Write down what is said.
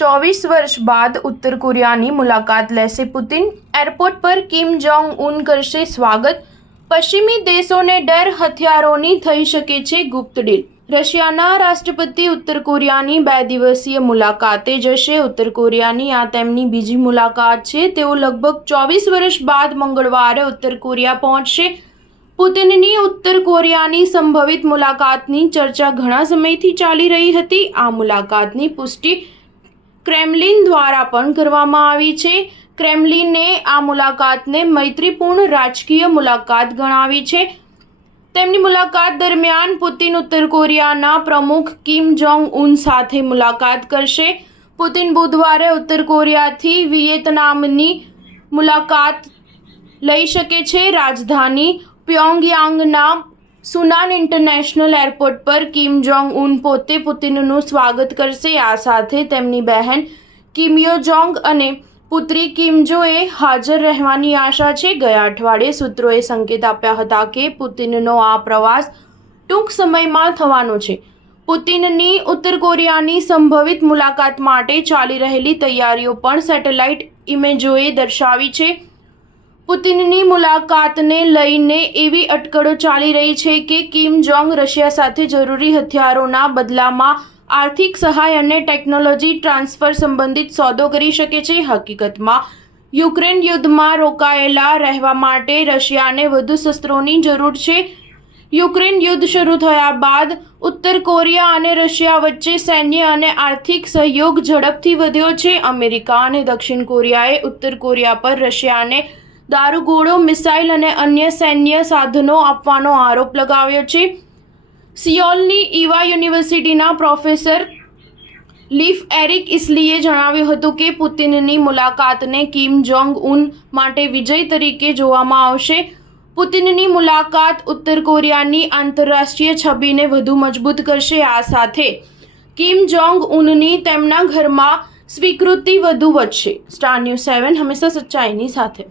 24 વર્ષ બાદ ઉત્તર કોરિયાની મુલાકાત લેશે પુતિન। એરપોર્ટ પર કિમ જોંગ ઉન કરશે સ્વાગત। પશ્ચિમી દેશોને ડર, હથિયારોની થઈ શકે છે ગુપ્ત ડીલ। રશિયાના રાષ્ટ્રપતિ ઉત્તર કોરિયાની 2 દિવસીય મુલાકાતે જશે। ઉત્તર કોરિયાની આ તેમની બીજી મુલાકાત છે। તેઓ લગભગ 24 વર્ષ બાદ મંગળવારે ઉત્તર કોરિયા પહોંચશે। પુતિનની ઉત્તર કોરિયાની સંભવિત મુલાકાતની ચર્ચા ઘણા સમયથી ચાલી રહી હતી। આ મુલાકાતની પુષ્ટિ ક્રેમલિન દ્વારા પણ કરવામાં આવી છે। ક્રેમલિને આ મુલાકાતને મૈત્રીપૂર્ણ રાજકીય મુલાકાત ગણાવી છે। તેમની મુલાકાત દરમિયાન પુતિન ઉત્તર કોરિયાના પ્રમુખ કિમ જોંગ ઉન સાથે મુલાકાત કરશે। પુતિન બુધવારે ઉત્તર કોરિયાથી વિયેતનામની મુલાકાત લઈ શકે છે। રાજધાની પ્યોંગયાંગના સુનાન ઇન્ટરનેશનલ એરપોર્ટ પર કિમ જોંગ ઉન પોતે પુતિનનું સ્વાગત કરશે। આ સાથે તેમની બહેન કિમ યો જોંગ અને પુત્રી કિમ જોએ હાજર રહેવાની આશા છે। ગયા અઠવાડિયે સૂત્રોએ સંકેત આપ્યા હતા કે પુતિનનો આ પ્રવાસ ટૂંક સમયમાં થવાનો છે। પુતિનની ઉત્તર કોરિયાની સંભવિત મુલાકાત માટે ચાલી રહેલી તૈયારીઓ પણ સેટેલાઇટ ઇમેજોએ દર્શાવી છે। પુતિનની મુલાકાતને લઈને એવી અટકળો ચાલી રહી છે કે કિમ જોંગ રશિયા સાથે જરૂરી હથિયારોના બદલામાં આર્થિક સહાય અને ટેકનોલોજી ટ્રાન્સફર સંબંધિત સોદો કરી શકે છે। હકીકતમાં યુક્રેન યુદ્ધમાં રોકાયેલા રહેવા માટે રશિયાને વધુ શસ્ત્રોની જરૂર છે। યુક્રેન યુદ્ધ શરૂ થયા બાદ ઉત્તર કોરિયા અને રશિયા વચ્ચે સૈન્ય અને આર્થિક સહયોગ ઝડપથી વધ્યો છે। અમેરિકા અને દક્ષિણ કોરિયાએ ઉત્તર કોરિયા પર રશિયાને દારૂગોળો, મિસાઇલ અને અન્ય સૈન્ય સાધનો આપવાનો આરોપ લગાવ્યો છે। સિયોલની ઈવા યુનિવર્સિટીના પ્રોફેસર લીફ એરિક ઇસલીએ જણાવ્યું હતું કે પુતિનની મુલાકાતને કિમ જોંગ ઉન માટે વિજય તરીકે જોવામાં આવશે। પુતિનની મુલાકાત ઉત્તર કોરિયાની આંતરરાષ્ટ્રીય છબીને વધુ મજબૂત કરશે। આ સાથે કિમ જોંગ ઉનની તેમના ઘરમાં સ્વીકૃતિ વધુ વધશે। સ્ટાર ન્યૂઝ 7 હંમેશા સચ્ચાઈની સાથે।